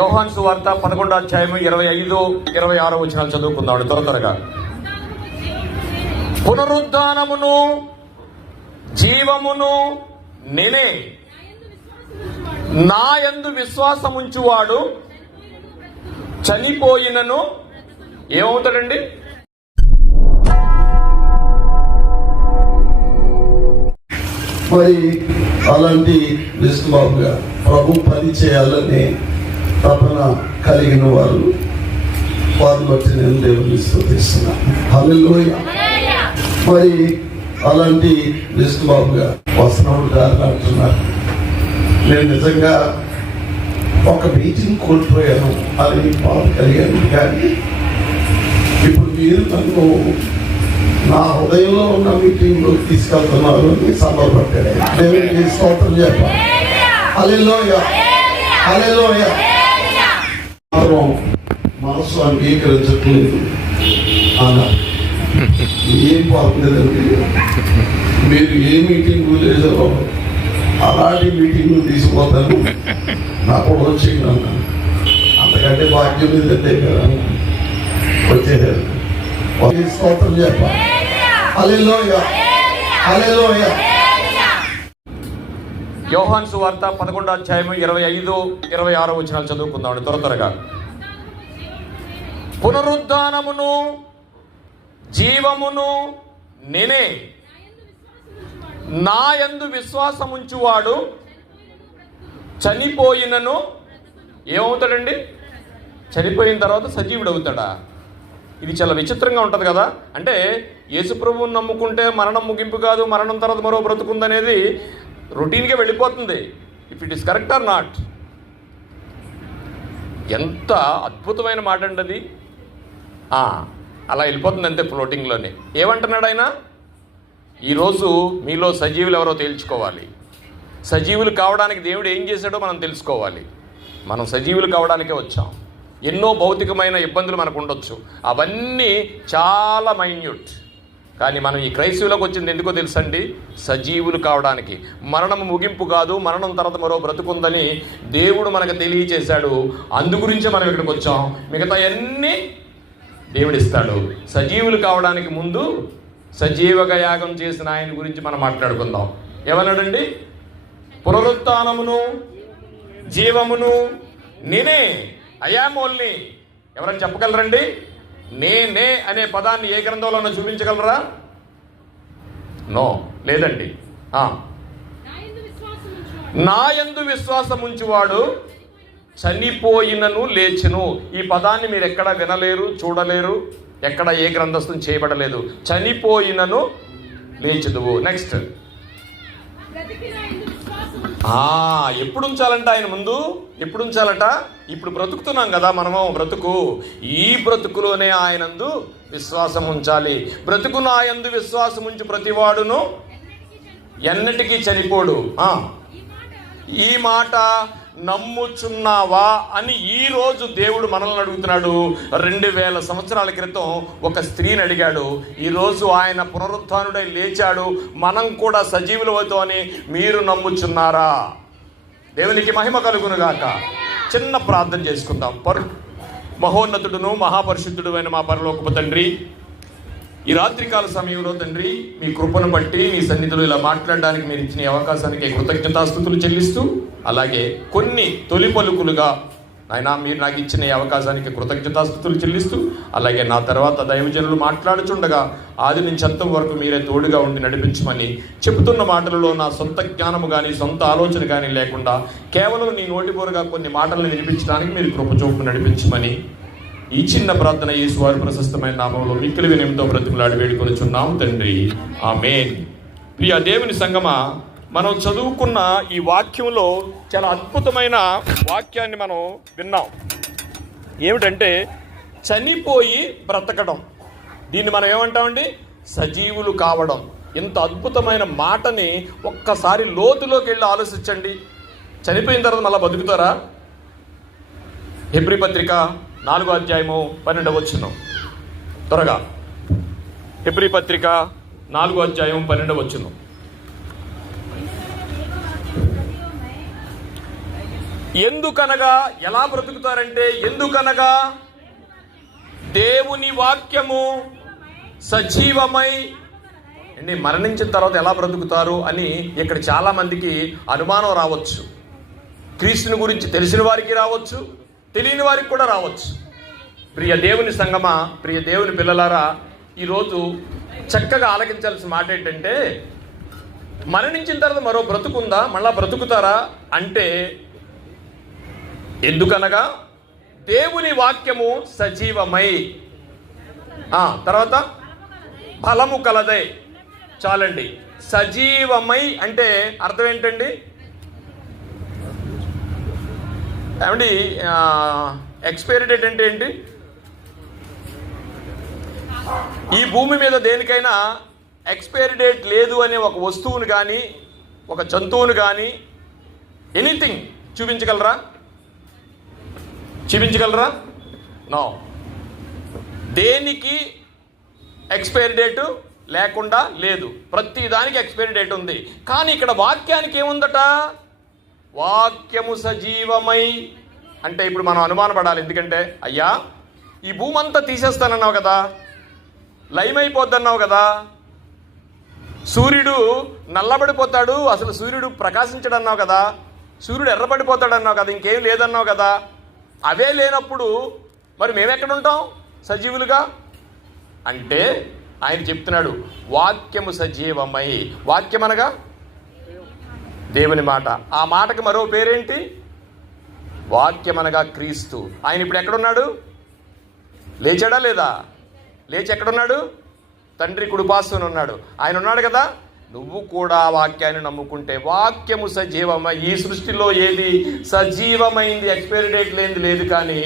యోహాను సువార్త 11వ అధ్యాయం 25, 26 వచనాలు చదువుకుందాం త్వరగా. పునరుద్ధానమును జీవమును నేనే, నా యందు విశ్వాసముంచువాడు చనిపోయినను ఏమవుతాడండి? మరి అలాంటి విష్ణుబాబుగా ప్రభు పని చేయాలని తపన కలిగిన వారు బట్టి నేను దేవుని స్తుతిస్తున్నాను. హల్లెలూయా. మరి అలాంటి విష్ణుబాబుగా వసనవుడు గారు అంటున్నారు, నేను నిజంగా ఒక మీటింగ్ కోల్పోయాను అని బాధ కలిగాను, కానీ ఇప్పుడు మీరు నన్ను నా హృదయంలో ఉన్న మీటింగ్లో తీసుకెళ్తున్నారు అని సంబరపడ్డాడు. దేవునికి స్తోత్రం చెప్పాలి. హల్లెలూయా, హల్లెలూయా. మాత్రం మనసు అంగీకరించట్లేదు అన్నారు. ఏం బాగుండేదండి, మీరు ఏ మీటింగ్ లేదో అలాంటి మీటింగ్ తీసుకుపోతాను, నాకు కూడా వచ్చింది అన్నాను. అంతకంటే భాగ్యం లేదంటే కదా వచ్చేసారు. స్తోత్రం చెప్పాలి. హల్లెలూయా, హల్లెలూయా. యోహాను సువార్త 11వ అధ్యాయం 25, 26 వచనాలు చదువుకుందాం త్వరగా. పునరుద్ధానమును జీవమును నేనే, నా యందు విశ్వాసముంచువాడు చనిపోయినను ఏమవుతాడండి? చనిపోయిన తర్వాత సజీవుడు అవుతాడా? ఇది చాలా విచిత్రంగా ఉంటుంది కదా. అంటే యేసుప్రభువుని నమ్ముకుంటే మరణం ముగింపు కాదు, మరణం తర్వాత మరో బ్రతుకుందనేది రొటీన్గా వెళ్ళిపోతుంది. If it is correct or not. ఎంత అద్భుతమైన మాట అండి అది. అలా వెళ్ళిపోతుంది అంతే ఫ్లోటింగ్లోనే. ఏమంటున్నాడు ఆయన? ఈరోజు మీలో సజీవులు ఎవరో తేల్చుకోవాలి. సజీవులు కావడానికి దేవుడు ఏం చేశాడో మనం తెలుసుకోవాలి. మనం సజీవులు కావడానికే వచ్చాం. ఎన్నో భౌతికమైన ఇబ్బందులు మనకు ఉండొచ్చు, అవన్నీ చాలా మైన్యూట్. కానీ మనం ఈ క్రైస్తవులకు వచ్చింది ఎందుకో తెలుసండి? సజీవులు కావడానికి. మరణం ముగింపు కాదు, మరణం తర్వాత మరో బ్రతుకుందని దేవుడు మనకు తెలియచేశాడు. అందుగురించే మనం ఇక్కడికి వచ్చాం. మిగతా అన్నీ దేవుడిస్తాడు. సజీవులు కావడానికి ముందు సజీవగా యాగం చేసిన ఆయన గురించి మనం మాట్లాడుకుందాం. ఏమన్నాడండి? పునరుత్థానమును జీవమును నేనే, అయామోల్ని. ఎవరైనా చెప్పగలరండి? నేనే అనే పదాన్ని ఏ గ్రంథంలో చూపించగలరా? నో, లేదండి. నా యందు విశ్వాసముంచువాడు చనిపోయినను లేచెను. ఈ పదాన్ని మీరు ఎక్కడ వినలేరు, చూడలేరు, ఎక్కడ ఏ గ్రంథస్థం చేయబడలేదు. చనిపోయినను లేచెదువు. నెక్స్ట్, ఎప్పుడు ఉంచాలంట ఆయన ముందు? ఎప్పుడు ఉంచాలట? ఇప్పుడు బ్రతుకుతున్నాం కదా మనము. బ్రతుకు, ఈ బ్రతుకులోనే ఆయనందు విశ్వాసం ఉంచాలి. బ్రతుకును ఆయందు విశ్వాసం ఉంచి ప్రతివాడును ఎన్నటికీ చనిపోడు. ఈ మాట నమ్ముచున్నావా అని ఈరోజు దేవుడు మనల్ని అడుగుతున్నాడు. 2000 సంవత్సరాల క్రితం ఒక స్త్రీని అడిగాడు. ఈరోజు ఆయన పునరుత్థానుడై లేచాడు, మనం కూడా సజీవులు అవుతామని మీరు నమ్ముచున్నారా? దేవునికి మహిమ కలుగునుగాక. చిన్న ప్రార్థన చేసుకుందాం. మహోన్నతుడును మహాపరిశుద్ధుడు అయిన మా పరలోకపు తండ్రి, ఈ రాత్రికాల సమయంలో తండ్రి మీ కృపను బట్టి మీ సన్నిధిలో ఇలా మాట్లాడడానికి మీరు ఇచ్చిన అవకాశానికి కృతజ్ఞతాస్తుతులు చెల్లిస్తూ, అలాగే కొన్ని తొలి పలుకులుగా ఆయన మీరు నాకు ఇచ్చిన అవకాశానికి కృతజ్ఞతాస్తుతులు చెల్లిస్తూ, అలాగే నా తర్వాత దైవజనులు మాట్లాడుచుండగా ఆది నుంచి అంతం వరకు మీరే తోడుగా ఉండి నడిపించమని, చెబుతున్న మాటలలో నా సొంత జ్ఞానము కానీ సొంత ఆలోచన కానీ లేకుండా కేవలం నీ నోటిబోరుగా కొన్ని మాటలను వినిపించడానికి మీరు కృపచూపు నడిపించమని ఈ చిన్న ప్రార్థన యేసువారి ప్రశస్తమైన నామంలో మిక్కిలి వినయంతో బ్రతిమలాడి వేడుకొనుచున్నాం తండ్రి, ఆమేన్. ప్రియ దేవుని సంగమా, మనం చదువుకున్న ఈ వాక్యంలో చాలా అద్భుతమైన వాక్యాన్ని మనం విన్నాం. ఏమిటంటే చనిపోయి బ్రతకడం. దీన్ని మనం ఏమంటామండి? సజీవులు కావడం. ఇంత అద్భుతమైన మాటని ఒక్కసారి లోతులోకి వెళ్ళి ఆలోచించండి. చనిపోయిన తర్వాత మళ్ళీ బతుకుతారా? హెబ్రీ పత్రిక 4వ అధ్యాయము 12వ వచనం త్వరగా. హెబ్రీ పత్రిక 4వ అధ్యాయం 12వ వచనం. ఎందుకనగా ఎలా బ్రతుకుతారంటే, ఎందుకనగా దేవుని వాక్యము సజీవమై మరణించిన తర్వాత ఎలా బ్రతుకుతారు అని ఇక్కడ చాలా మందికి అనుమానం రావచ్చు. క్రీస్తుని గురించి తెలిసిన వారికి రావచ్చు, తెలియని వారికి కూడా రావచ్చు. ప్రియ దేవుని సంగమా, ప్రియ దేవుని పిల్లలారా, ఈరోజు చక్కగా ఆలకించాల్సిన మాట ఏంటంటే, మరణించిన తర్వాత మరో బ్రతుకుందా, మళ్ళా బ్రతుకుతారా అంటే, ఎందుకనగా దేవుని వాక్యము సజీవమై, తర్వాత ఫలము కలదై. చాలండి. సజీవమై అంటే అర్థం ఏంటండి? ఏమండి, ఎక్స్పైరీ డేట్ అంటే ఏంటి? ఈ భూమి మీద దేనికైనా ఎక్స్పైరీ డేట్ లేదు అనే ఒక వస్తువును కానీ, ఒక జంతువును కానీ, ఎనీథింగ్ చూపించగలరా? నో. దేనికి ఎక్స్పైరీ డేటు లేకుండా లేదు. ప్రతి దానికి ఎక్స్పైరీ డేట్ ఉంది. కానీ ఇక్కడ వాక్యానికి ఏముందట? వాక్యము సజీవమై అంటే ఇప్పుడు మనం అనుమానపడాలి. ఎందుకంటే, అయ్యా ఈ భూమి అంతా తీసేస్తానన్నావు కదా, లయమైపోద్దన్నావు కదా, సూర్యుడు నల్లబడిపోతాడు, అసలు సూర్యుడు ప్రకాశించడన్నావు కదా, సూర్యుడు ఎర్రబడిపోతాడన్నావు కదా, ఇంకేం లేదన్నావు కదా. అవే లేనప్పుడు మరి మేమెక్కడ ఉంటాం సజీవులుగా అంటే, ఆయన చెప్తున్నాడు వాక్యము సజీవమై. వాక్యం అనగా దేవుని మాట. ఆ మాటకి మరో పేరేంటి? వాక్యం అనగా క్రీస్తు. ఆయన ఇప్పుడు ఎక్కడున్నాడు? లేచాడా లేదా? లేచి ఎక్కడున్నాడు? తండ్రి కుడిపార్శ్వన ఉన్నాడు. ఆయన ఉన్నాడు కదా. నువ్వు కూడా వాక్యాన్ని నమ్ముకుంటే, వాక్యము సజీవమై. ఈ సృష్టిలో ఏది సజీవమైంది, ఎక్స్పైరీ డేట్ లేనిది లేదు. కానీ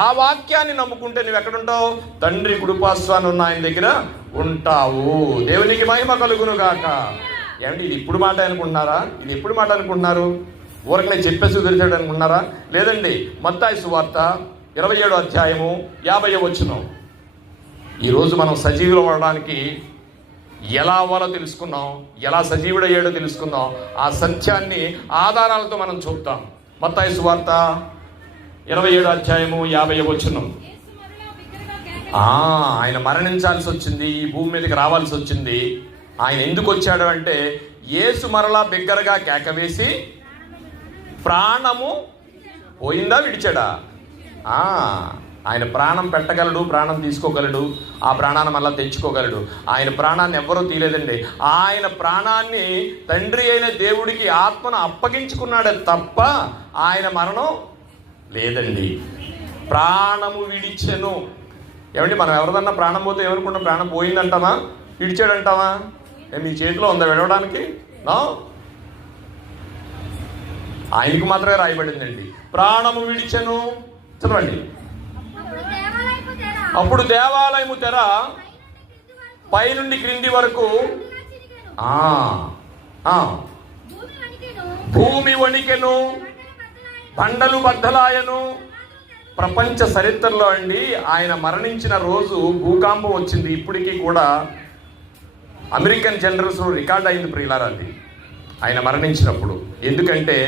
ఆ వాక్యాన్ని నమ్ముకుంటే నువ్వు ఎక్కడుంటావు? తండ్రి కుడిపార్శ్వాన ఉన్న ఆయన దగ్గర ఉంటావు. దేవునికి మహిమ కలుగును గాక. ఏమంటే ఇది ఇప్పుడు మాట అనుకుంటున్నారా? ఇది ఎప్పుడు మాట అనుకుంటున్నారు? ఊరకనే చెప్పేసి తెలిసాడు అనుకుంటున్నారా? లేదండి. మత్తాయి సువార్త 27వ అధ్యాయము 50వ వచనం. ఈరోజు మనం సజీవులు అవ్వడానికి ఎలా అవ్వాలో తెలుసుకున్నాం, ఎలా సజీవుడయ్యాడో తెలుసుకుందాం. ఆ సత్యాన్ని ఆధారాలతో మనం చూద్దాం. మత్తాయి సువార్త 27వ అధ్యాయము 50వ వచనం. ఆయన మరణించాల్సి వచ్చింది, ఈ భూమి మీదకి రావాల్సి వచ్చింది. ఆయన ఎందుకు వచ్చాడు అంటే, యేసు మరలా బిగ్గరగా కేకవేసి ప్రాణము పోయిందా విడిచాడా? ఆయన ప్రాణం పెట్టగలడు, ప్రాణం తీసుకోగలడు, ఆ ప్రాణాన్ని మళ్ళీ తెచ్చుకోగలడు. ఆయన ప్రాణాన్ని ఎవ్వరూ తీయలేదండి. ఆయన ప్రాణాన్ని తండ్రి అయిన దేవుడికి ఆత్మను అప్పగించుకున్నాడే తప్ప ఆయన మరణం లేదండి. ప్రాణము విడిచెను. ఏమండి, మనం ఎవరిదన్నా ప్రాణం పోతే ఏమనుకుంటాం? ప్రాణం పోయిందంటామా, విడిచాడంటామా? నీ చేతిలో ఉందా విడవడానికి? నో. ఆయనకు మాత్రమే రాయబడిందండి. ప్రాణము విడిచెను. చదవండి. అప్పుడు దేవాలయము తెర పైనుండి క్రింది వరకు భూమి వణికెను, బండలు బద్దలాయను. ప్రపంచ చరిత్రలో అండి ఆయన మరణించిన రోజు భూకంపం వచ్చింది. ఇప్పటికీ కూడా అమెరికన్ జనరల్స్ రికార్డ్ అయింది ప్రియులారా అది, ఆయన మరణించినప్పుడు. ఎందుకంటే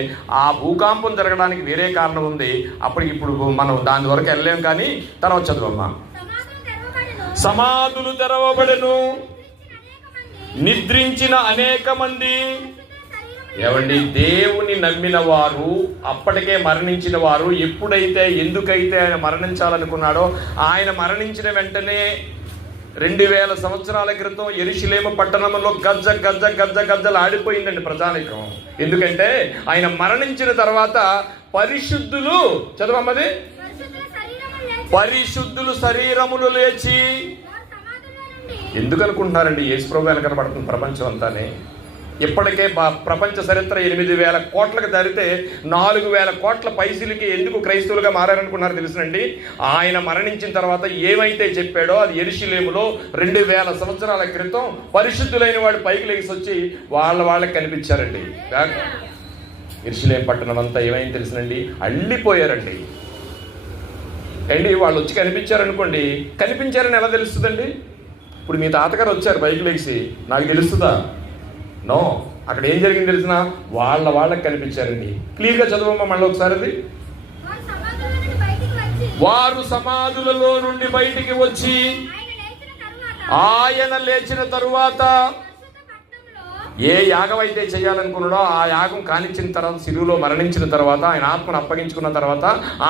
ఆ భూకంపం జరగడానికి వేరే కారణం ఉంది. ఇప్పుడు మనం దాని వరకు వెళ్ళలేం. కానీ తర్వాత చదువమ్మా. సమాధులు తెరవబడెను, నిద్రించిన అనేక మంది. ఏమండి, దేవుని నమ్మిన వారు, అప్పటికే మరణించిన వారు, ఎప్పుడైతే ఎందుకైతే ఆయన మరణించాలనుకున్నాడో, ఆయన మరణించిన వెంటనే 2000 సంవత్సరాల క్రితం యెరూషలేము పట్టణంలో గజ్జలు ఆడిపోయిందండి ప్రజానికం. ఎందుకంటే ఆయన మరణించిన తర్వాత పరిశుద్ధులు, చదవమ్మది, పరిశుద్ధులు శరీరములు లేచి. ఎందుకు అనుకుంటున్నారండి? యేసుప్రభు వెనక కనబడుతుంది ప్రపంచం అంతానే. ఇప్పటికే ప్రపంచ చరిత్ర 8,000 కోట్లకు దారితే 4,000 కోట్ల పైసలకి ఎందుకు క్రైస్తవులుగా మారారనుకున్నారు తెలుసునండి? ఆయన మరణించిన తర్వాత ఏమైతే చెప్పాడో అది యెరూషలేములో 2000 సంవత్సరాల క్రితం పరిశుద్ధులైన వాడు పైకి లేచి వచ్చి వాళ్ళకి కనిపించారండి. యెరూషలేము పట్టణం అంతా ఏమైంది తెలుసునండి? అల్లిపోయారండి. అండి వాళ్ళు వచ్చి కనిపించారనుకోండి, కనిపించారని ఎలా తెలుస్తుందండి? ఇప్పుడు మీ తాతగారు వచ్చారు బైక్ లేచి, నాకు తెలుస్తుందా? నో. అక్కడ ఏం జరిగింది తెలిసిన? వాళ్ళకి కనిపించారండి. క్లియర్గా చదవమ్మా మళ్ళీ ఒకసారి అది. వారు సమాధులలో నుండి బయటికి వచ్చి ఆయన లేచిన తరువాత ఏ యాగం అయితే చేయాలనుకున్నాడో ఆ యాగం కానిచ్చిన తర్వాత, శిలువలో మరణించిన తర్వాత, ఆయన ఆత్మను అప్పగించుకున్న తర్వాత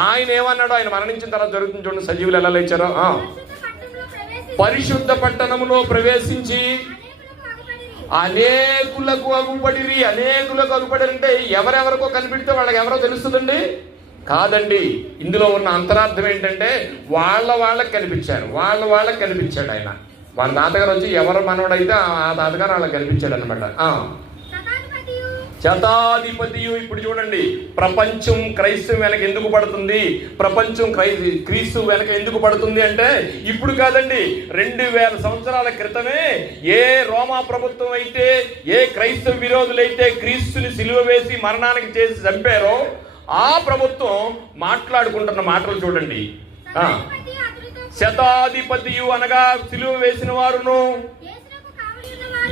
ఆయన ఏమన్నాడో, ఆయన మరణించిన తర్వాత జరుగుతుంది చూడండి, సజీవులు ఎలా లేచారో. పరిశుద్ధ పట్టణములో ప్రవేశించి అనేకులకు అగుపడిరి. అనేకులకు అగుపడి అంటే ఎవరెవరికో కనిపెడితే వాళ్ళకి ఎవరో తెలుస్తుందండి? కాదండి. ఇందులో ఉన్న అంతరార్థం ఏంటంటే వాళ్ళకి కనిపించారు. వాళ్ళకి కనిపించాడు ఆయన. వాళ్ళ తాతగారు వచ్చి ఎవరు మనవడైతే ఆ తాతగారు వాళ్ళకి కనిపించాడు అనమాట. శతాధిపతియు. ఇప్పుడు చూడండి, ప్రపంచం క్రైస్తవం వెనక ఎందుకు పడుతుంది? ప్రపంచం క్రీస్తు వెనక ఎందుకు పడుతుంది అంటే ఇప్పుడు కాదండి, 2000 సంవత్సరాల క్రితమే ఏ రోమా ప్రభుత్వం అయితే, ఏ క్రైస్తవ విరోధులైతే క్రీస్తుని సిలువ వేసి మరణానికి చేసి చంపారో ఆ ప్రభుత్వం మాట్లాడుకుంటున్న మాటలు చూడండి. శతాధిపతియు అనగా సిలువ వేసిన వారును,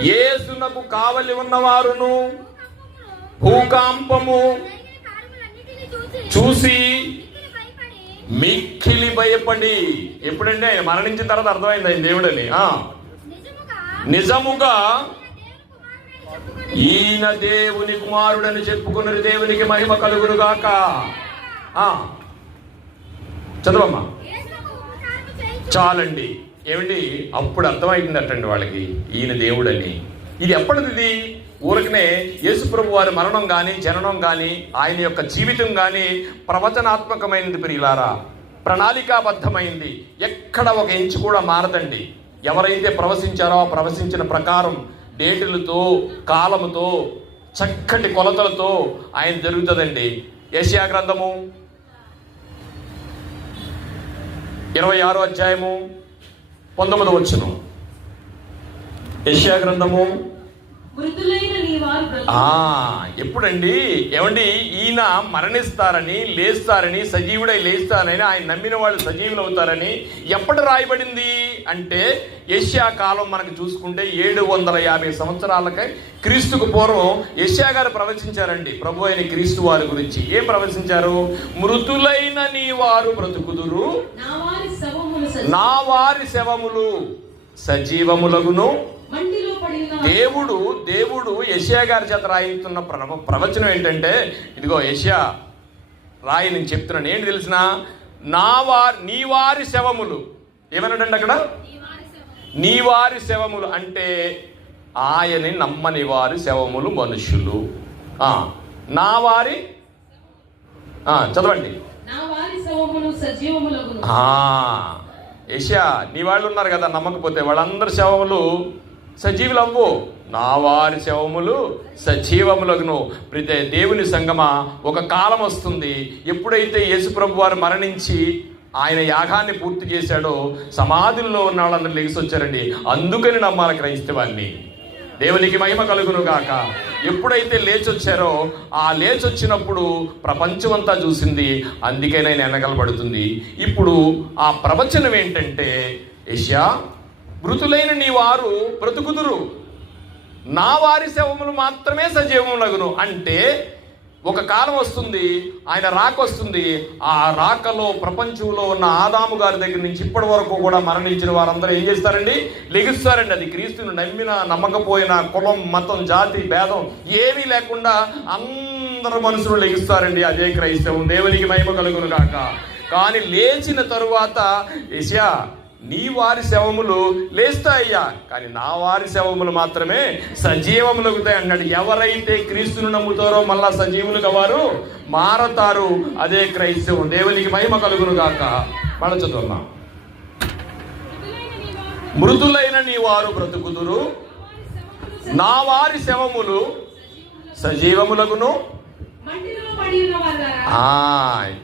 యేసునకు కావలి ఉన్నవారును, భూకంపము చూసి మిక్కిలి భయపడి. ఎప్పుడంటే ఆయన మరణించిన తర్వాత అర్థమైంది ఆయన దేవుడని. నిజముగా ఈయన దేవుని కుమారుడని చెప్పుకున్నది, దేవునికి మహిమ కలుగునుగాక. చదవమ్మా. చాలండి. ఏమిటి? అప్పుడు అర్థమైందటండి వాళ్ళకి ఈయన దేవుడని. ఇది ఎప్పటిది? ఊరికనే యేసుప్రభు వారి మరణం కానీ, జననం కానీ, ఆయన యొక్క జీవితం కానీ ప్రవచనాత్మకమైనది ప్రియులారా, ప్రణాళికాబద్ధమైంది. ఎక్కడ ఒక ఇంచు కూడా మారదండి. ఎవరైతే ప్రవశించారో ఆ ప్రవశించిన ప్రకారం డేటులతో, కాలముతో, చక్కటి కొలతలతో ఆయన జరుగుతుందండి. యెషయా గ్రంథము 26వ అధ్యాయము 19వ వచనం. యెషయా గ్రంథము. ఎప్పుడండి? ఏమండి? ఈయన మరణిస్తారని, లేస్తారని, సజీవుడై లేస్తారని, ఆయన నమ్మిన వాళ్ళు సజీవులు అవుతారని ఎప్పుడు రాయబడింది అంటే యెషయా కాలం మనకు చూసుకుంటే 750 సంవత్సరాలకై క్రీస్తుకు పూర్వం యెషయా గారు ప్రవచించారండి ప్రభు అయిన క్రీస్తు వారి గురించి. ఏం ప్రవచించారు? మృతులైన నీ వారు బ్రతుకుదురు, నా వారి శవములు సజీవములగును. దేవుడు యెషయా గారి చేత రాయిస్తున్న ప్రవచనం ఏంటంటే, ఇదిగో యెషయా రాయి, నేను చెప్తున్నాను ఏంటి తెలిసిన? నీ వారి శవములు. ఏమన్నాడండి అక్కడ? నీ వారి శవములు అంటే ఆయన్ని నమ్మని వారి శవములు మనుషులు. నా వారి చదవండి. యెషయా, నీ వాళ్ళు ఉన్నారు కదా నమ్మకపోతే, వాళ్ళందరి శవములు సజీవులు అవ్వు, నా వారి శవములు సజీవములగును. ప్రతి దేవుని సంగమా, ఒక కాలం వస్తుంది ఎప్పుడైతే యేసుప్రభు వారు మరణించి ఆయన యాగాన్ని పూర్తి చేశాడో సమాధుల్లో ఉన్న వాళ్ళందరూ లెగిసి వచ్చారండి. అందుకని నమ్మాలి క్రైస్తవాన్ని. దేవునికి మహిమ కలుగును గాక. ఎప్పుడైతే లేచొచ్చారో ఆ లేచొచ్చినప్పుడు ప్రపంచం అంతా చూసింది, అందుకనే వెనకలబడుతుంది. ఇప్పుడు ఆ ప్రవచనం ఏంటంటే, యెషయా, మృతులైన నీ వారు బ్రతుకుదురు, నా వారి శవములు మాత్రమే సజీవములగును. అంటే ఒక కాలం వస్తుంది, ఆయన రాక వస్తుంది. ఆ రాకలో ప్రపంచంలో ఉన్న ఆదాము గారి దగ్గర నుంచి ఇప్పటి వరకు కూడా మరణించిన వారందరూ ఏం చేస్తారండి? లెగిస్తారండి. అది క్రీస్తుని నమ్మినా నమ్మకపోయినా, కులం, మతం, జాతి భేదం ఏమీ లేకుండా అందరు మనుషులు లెగిస్తారండి. అదే క్రైస్తవం. దేవునికి మహిమ కలుగును గాక. కానీ లేచిన తరువాత యెషయా, నీ వారి శవములు లేస్తాయ్యా, కానీ నా వారి శవములు మాత్రమే సజీవములగుతాయి అన్నాడు. ఎవరైతే క్రీస్తును నమ్ముతారో మళ్ళా సజీవులుగా వారు మారతారు. అదే క్రైస్తవం. దేవునికి మహిమ కలుగును గాక. మనం చదువున్నాం. మృతులైన నీ వారు బ్రతుకుదురు, నా వారి శవములు సజీవములగును.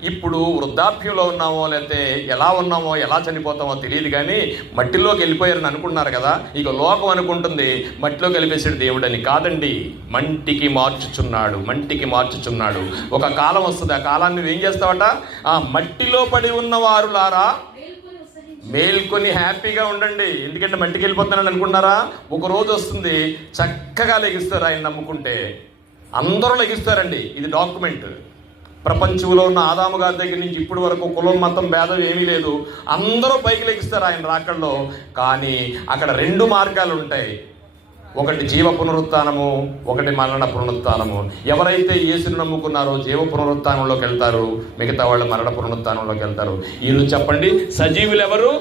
ఇప్పుడు వృద్ధాప్యంలో ఉన్నామో లేకపోతే ఎలా ఉన్నామో, ఎలా చనిపోతామో తెలియదు, కానీ మట్టిలోకి వెళ్ళిపోయారని అనుకుంటున్నారు కదా. ఇక లోకం అనుకుంటుంది మట్టిలోకి వెళ్ళిపోయాడు దేవుడని. కాదండి, మంటికి మార్చుచున్నాడు. ఒక కాలం వస్తుంది, ఆ కాలాన్ని నువ్వేం చేస్తావట? మట్టిలో పడి ఉన్న వారులారా మేల్కొని హ్యాపీగా ఉండండి. ఎందుకంటే మట్టికి వెళ్ళిపోతానని అనుకున్నారా? ఒక రోజు వస్తుంది, చక్కగా లెగిస్తారు ఆయన నమ్ముకుంటే. అందరూ లెగిస్తారండి. ఇది డాక్యుమెంట్. ప్రపంచంలో ఉన్న ఆదాము గారి దగ్గర నుంచి ఇప్పటి వరకు కులం మతం భేదం ఏమీ లేదు. అందరూ పైకి లెగిస్తారు ఆయన రాకల్లో. కానీ అక్కడ 2 మార్గాలు ఉంటాయి. ఒకటి జీవ పునరుత్థానము, ఒకటి మరణ పునరుత్థానము. ఎవరైతే యేసును నమ్ముకున్నారో జీవ పునరుత్థానంలోకి వెళ్తారు, మిగతా వాళ్ళు మరణ పునరుత్థానంలోకి వెళ్తారు. ఈరోజు చెప్పండి, సజీవులు ఎవరు?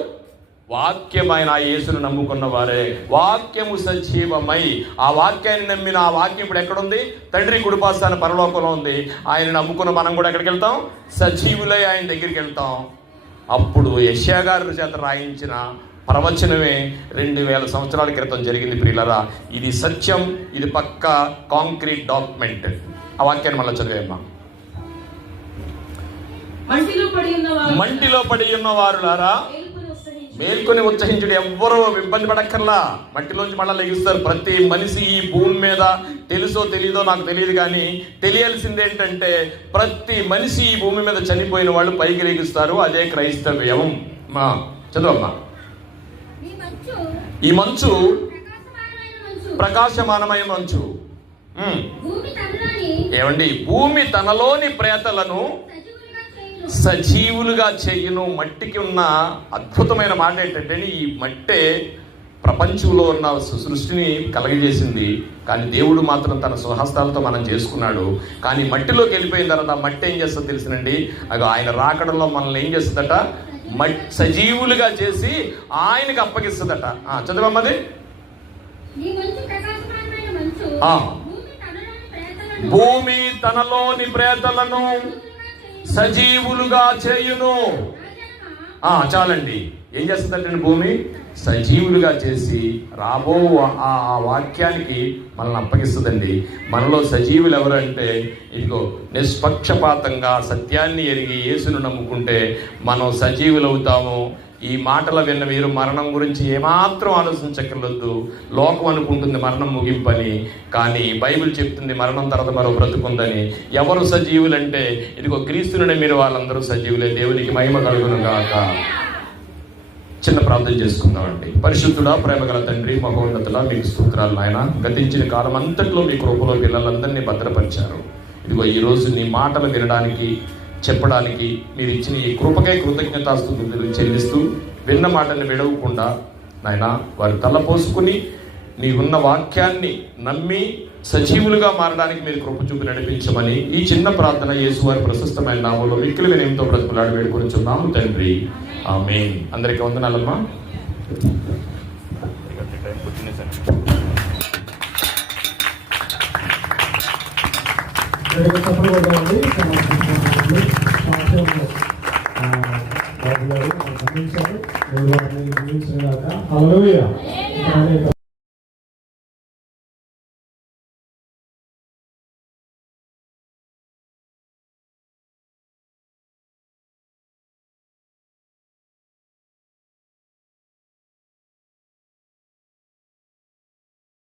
వాక్యమైన యేసును నమ్ముకున్న వారే. వాక్యము సజీవమై, ఆ వాక్యాన్ని నమ్మిన ఆ వాక్యం ఇప్పుడు ఎక్కడుంది? తండ్రి కుడిపాస్తాన పరలోకంలో ఉంది. ఆయన నమ్ముకున్న మనం కూడా ఎక్కడికి వెళ్తాం? సజీవులై ఆయన దగ్గరికి వెళ్తాం. అప్పుడు యెషయా గారి చేత రాయించిన ప్రవచనమే 2000 సంవత్సరాల క్రితం జరిగింది ప్రియులరా. ఇది సత్యం, ఇది పక్కా కాంక్రీట్ డాక్యుమెంట్. ఆ వాక్యాన్ని మళ్ళీ చదివేమ్మా. మంటిలో పడి ఉన్న వారులారా మేల్కొని ఉత్సహించుడు. ఎవ్వరూ ఇబ్బంది పడక్కర్లా. మట్టిలోంచి మళ్ళీ లెగిస్తారు. ప్రతి మనిషి ఈ భూమి మీద, తెలుసో తెలీదో నాకు తెలియదు కానీ తెలియాల్సింది ఏంటంటే, ప్రతి మనిషి ఈ భూమి మీద చనిపోయిన వాళ్ళు పైకి లెగిస్తారు. అదే క్రైస్తవ్యం. మా చదువమ్మా. ఈ మంచు ప్రకాశమానమైన మంచు. ఏమండి, భూమి తనలోని ప్రేతలను సజీవులుగా చెయ్యును. మట్టికి ఉన్న అద్భుతమైన మాట ఏంటంటే, ఈ మట్టే ప్రపంచంలో ఉన్న సృష్టిని కలగజేసింది. కానీ దేవుడు మాత్రం తన స్వహస్తాలతో మనం చేసుకున్నాడు. కానీ మట్టిలోకి వెళ్ళిపోయిన తర్వాత మట్టి ఏం చేస్తుందో తెలిసినండి, అది ఆయన రాకడంలో మనల్ని ఏం చేస్తుందట? సజీవులుగా చేసి ఆయనకి అప్పగిస్తుందట. చదవమ్మది. భూమి తనలోని ప్రేతలను సజీవులుగా చేయును. చాలండి. ఏం చేస్తుందంటే భూమి సజీవులుగా చేసి రాబో ఆ వాక్యానికి మనల్ని అప్పగిస్తుందండి. మనలో సజీవులు ఎవరంటే, ఇదిగో నిష్పక్షపాతంగా సత్యాన్ని ఎరిగి యేసును నమ్ముకుంటే మనం సజీవులు అవుతాము. ఈ మాటలు విన్న మీరు మరణం గురించి ఏమాత్రం ఆలోచించక్కర్లేదు. లోకం అనుకుంటుంది మరణం ముగింపని, కానీ బైబిల్ చెప్తుంది మరణం తర్వాత మరో బ్రతుకుందని. ఎవరు సజీవులంటే, ఇదిగో క్రీస్తుని మీరు వాళ్ళందరూ సజీవులే. దేవునికి మహిమ కలుగును గాక. చిన్న ప్రార్థన చేసుకుందామండి. పరిశుద్ధుడా, ప్రేమగల తండ్రి, మహోన్నతుల, మీకు స్తోత్రాలు నాయన. గతించిన కాలం అంతట్లో మీ కృపలో పిల్లలందరినీ భద్రపరిచారు. ఇదిగో ఈరోజు నీ మాటలు వినడానికి, చెప్పడానికి మీరు ఇచ్చిన ఈ కృపకై కృతజ్ఞతాస్తుతులు చెల్లిస్తూ, విన్న మాటల్ని విడవకుండా నాయన వారు తలపోసుకుని నీకున్న వాక్యాన్ని నమ్మి సజీవులుగా మారడానికి మీరు కృప చూపి నడిపించమని ఈ చిన్న ప్రార్థన యేసువారి ప్రశస్తమైన నామంలో మిక్కిలి వినయంతో బ్రతుకులాడి వేడుకొనిచున్నాము తండ్రి. ఆమేన్. అందరికీ వందనాలమ్మా. బాబు గారు అందించారు.